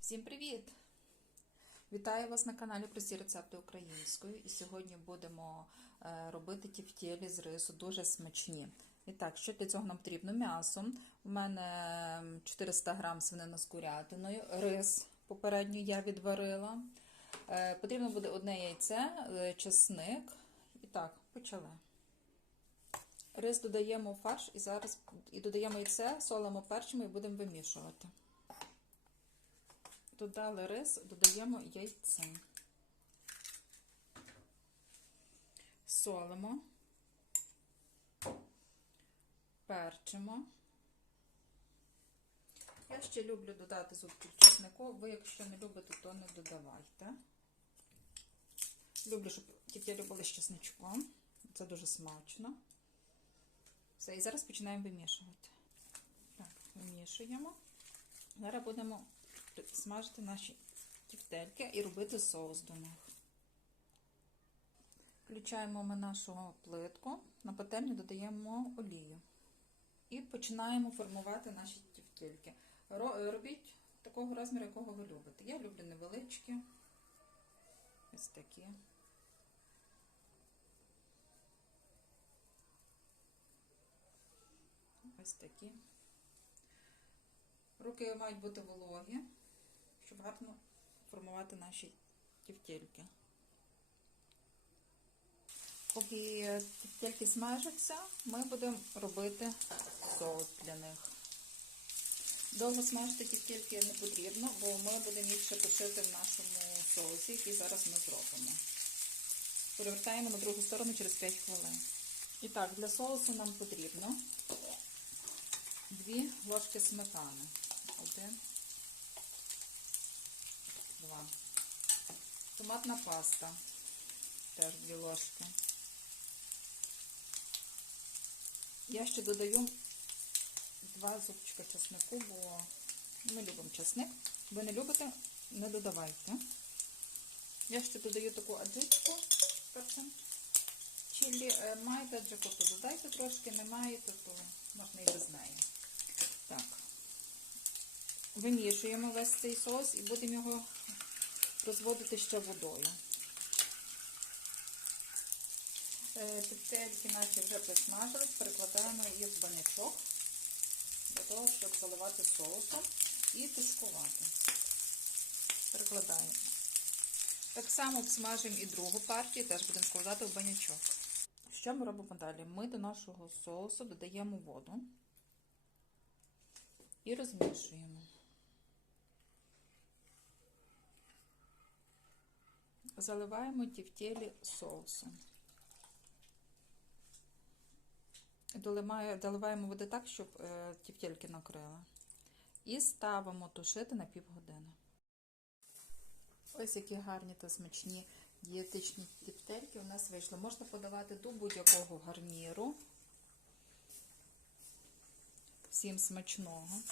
Всім привіт! Вітаю вас на каналі Прості рецепти українською. І сьогодні будемо е, робити тівтєлі з рису, дуже смачні. І так, що для цього нам потрібно? М'ясо. У мене 400 грам свинина з курятиною, рис попередньо я відварила. Е, Потрібно буде одне яйце, е, чесник. І так, почали. Рис додаємо в фарш і зараз і додаємо яйце, солимо, перчимо і будемо вимішувати. Додали рис, додаємо яйце. Солимо, перчимо. Я ще люблю додати зубчик чеснику. Ви, якщо не любите, то не додавайте. Люблю, щоб тільки були з чесничком. Це дуже смачно. Все, і зараз починаємо вимішувати. Так, вимішуємо. Зараз будемо смажити наші тівтельки і робити соус до них. Включаємо ми нашу плитку, на пательню додаємо олію. І починаємо формувати наші тівтельки. Робіть такого розміру, якого ви любите. Я люблю невеличкі, ось такі. Ось такі. Руки мають бути вологі, щоб гарно формувати наші тівтельки. Поки тівтельки смажаться, ми будемо робити соус для них. Довго смажити тівтельки не потрібно, бо ми будемо їх ще тушити в нашому соусі, який зараз ми зробимо. Перевертаємо на другу сторону через 5 хвилин. І так, для соусу нам потрібно 2 ложки сметани. Один, два. Томатна паста. Теж дві ложки. Я ще додаю два зубчика чеснику, бо ми любимо чесник. Ви не любите, не додавайте. Я ще додаю таку аджичку перцем. Чилі маєте аджику, то додайте трошки, не маєте, то можна і без неї. Вимішуємо весь цей соус і будемо його розводити ще водою. Тефтельки наші вже присмажились, перекладаємо їх в банячок для того, щоб заливати соусом і тушкувати. Перекладаємо. Так само обсмажимо і другу партію, теж будемо складати в банячок. Що ми робимо далі? Ми до нашого соусу додаємо воду і розмішуємо. Заливаємо тівтєлі соусом. Доливаємо води так, щоб тівтєльки накрили. І ставимо тушити на півгодини. Ось які гарні та смачні дієтичні тівтельки у нас вийшли. Можна подавати до будь-якого гарніру. Всім смачного.